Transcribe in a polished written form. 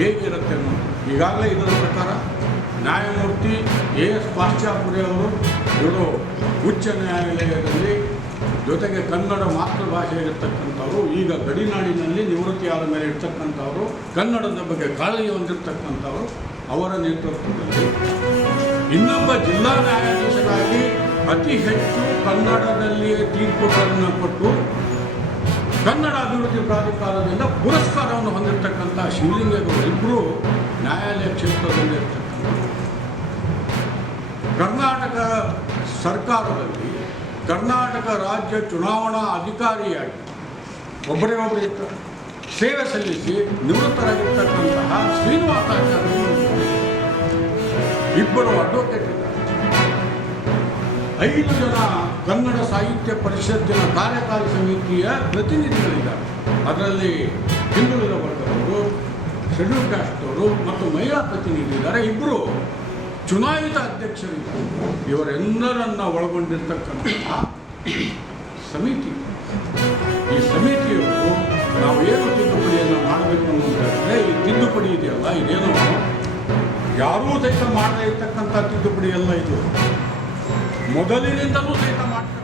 ಹೇಗಿರುತ್ತೆ ಅನ್ನೋದು. ಈಗಾಗಲೇ ಇದರ ಪ್ರಕಾರ ನ್ಯಾಯಮೂರ್ತಿ AS ಪಾಶ್ಚಾಪುರಿ ಅವರು ಇವರು ಉಚ್ಚ ನ್ಯಾಯಾಲಯದಲ್ಲಿ ಜೊತೆಗೆ ಕನ್ನಡ ಮಾತೃಭಾಷೆ ಇರತಕ್ಕಂಥವ್ರು, ಈಗ ಗಡಿನಾಡಿನಲ್ಲಿ ನಿವೃತ್ತಿಯಾದ ಮೇಲೆ ಇರ್ತಕ್ಕಂಥವ್ರು, ಕನ್ನಡದ ಬಗ್ಗೆ ಕಾಳಜಿ ಹೊಂದಿರತಕ್ಕಂಥವ್ರು, ಅವರ ನೇತೃತ್ವದಲ್ಲಿ ಇನ್ನೊಬ್ಬ ಜಿಲ್ಲಾ ನ್ಯಾಯಾಧೀಶರಾಗಿ ಅತಿ ಹೆಚ್ಚು ಕನ್ನಡದಲ್ಲಿಯೇ ತೀರ್ಪುಗಳನ್ನು ಕೊಟ್ಟು ಕನ್ನಡ ಅಭಿವೃದ್ಧಿ ಪ್ರಾಧಿಕಾರದಿಂದ ಪುರಸ್ಕಾರವನ್ನು ಹೊಂದಿರತಕ್ಕಂಥ ಶಿವಲಿಂಗೇಗೌಡರು ಇಬ್ಬರು ನ್ಯಾಯಾಲಯ ಕ್ಷೇತ್ರದಲ್ಲಿ ಇರ್ತಕ್ಕಂಥ ಕರ್ನಾಟಕ ಸರ್ಕಾರದಲ್ಲಿ ಕರ್ನಾಟಕ ರಾಜ್ಯ ಚುನಾವಣಾ ಅಧಿಕಾರಿಯಾಗಿ ಒಬ್ಬರೇ ಒಬ್ಬರು ಇರ್ತಾರೆ ಸೇವೆ ಸಲ್ಲಿಸಿ ನಿವೃತ್ತರಾಗಿರ್ತಕ್ಕಂತಹ ಶ್ರೀನಿವಾಸಾಚಾರ್ಯ ಇಬ್ಬರು ಅಡ್ವೊಕೇಟ್ ಇದ್ದಾರೆ. 5 ಜನ ಕನ್ನಡ ಸಾಹಿತ್ಯ ಪರಿಷತ್ತಿನ ಕಾರ್ಯಕಾರಿ ಸಮಿತಿಯ ಪ್ರತಿನಿಧಿಗಳಿದ್ದಾರೆ. ಅದರಲ್ಲಿ ಹಿಂದುಳಿದ ವರ್ಗದವರು, ಶೆಡ್ಯೂಲ್ ಕಾಸ್ಟ್ ಅವರು ಮತ್ತು ಮಹಿಳಾ ಪ್ರತಿನಿಧಿ ಇದ್ದಾರೆ. ಇಬ್ಬರು ಚುನಾಯಿತ ಅಧ್ಯಕ್ಷರಿದ್ದಾರೆ. ಇವರೆಲ್ಲರನ್ನ ಒಳಗೊಂಡಿರ್ತಕ್ಕಂತಹ ಸಮಿತಿ, ಈ ಸಮಿತಿಯವರು ನಾವು ಏನು ತಿದ್ದುಪಡಿಯನ್ನು ಮಾಡಬೇಕು ಅನ್ನೋದಾದರೆ, ಈ ತಿದ್ದುಪಡಿ ಇದೆಯಲ್ಲ, ಇದೇನೋ ಯಾರೂ ಸಹಿತ ಮಾಡದೇ ಇರ್ತಕ್ಕಂಥ ತಿದ್ದುಪಡಿ ಅಲ್ಲ, ಇದು ಮೊದಲಿನಿಂದಲೂ ಸಹಿತ ಮಾಡ್ತಾರೆ.